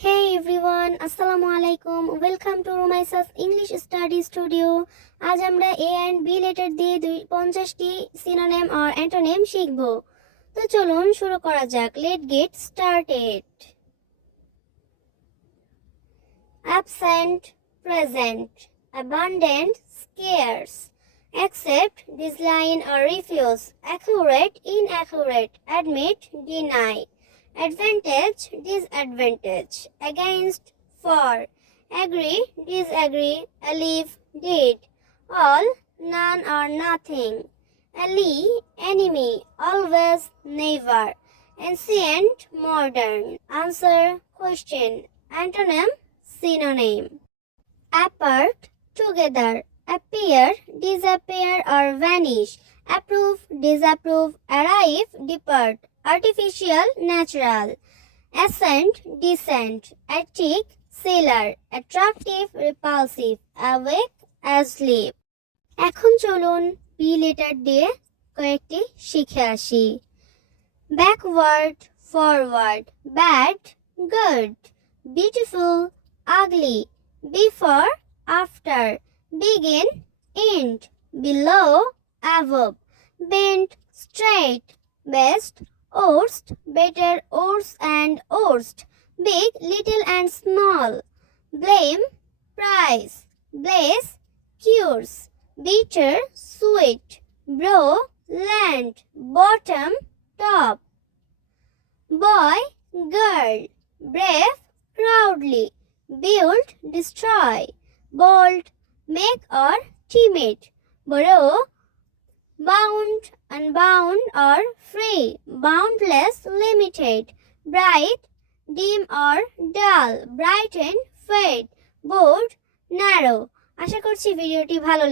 Hey everyone, আসসালামু আলাইকুম welcome to রুমাইসাস ইংলিশ স্টাডি স্টুডিও আজ আমরা এ অ্যান্ড বি লেটার দিয়ে দুই পঞ্চাশটি সিনোনেম আর অ্যান্টোনেম শিখব। তো চলুন শুরু করা যাক। Let get started absent present abundant scarce accept decline or refuse accurate inaccurate admit deny. Advantage disadvantage. Against for. Agree disagree alive did. All none or nothing. Ally enemy always never. Ancient modern. Answer question. Antonym synonym. Apart together. Appear disappear or vanish. Approve disapprove. Arrive depart artificial natural ascent descent attic sailor attractive repulsive awake asleep এখন চলুন B letter দিয়ে কয়েকটি শিখে আসি backward forward bad good beautiful ugly before, after, begin, end, below, above, bend, straight, best, worst, better, worse and worst, big, little and small, blame, price, bless, cures, bitter, sweet, bro, land, bottom, top, boy, girl, brave, proudly, build, destroy, bold, make or timid, borrow, bound, unbound or free, boundless, limited, bright, dim or dull, brighten, fade, bold, narrow. আশা করছি ভিডিওটি ভালো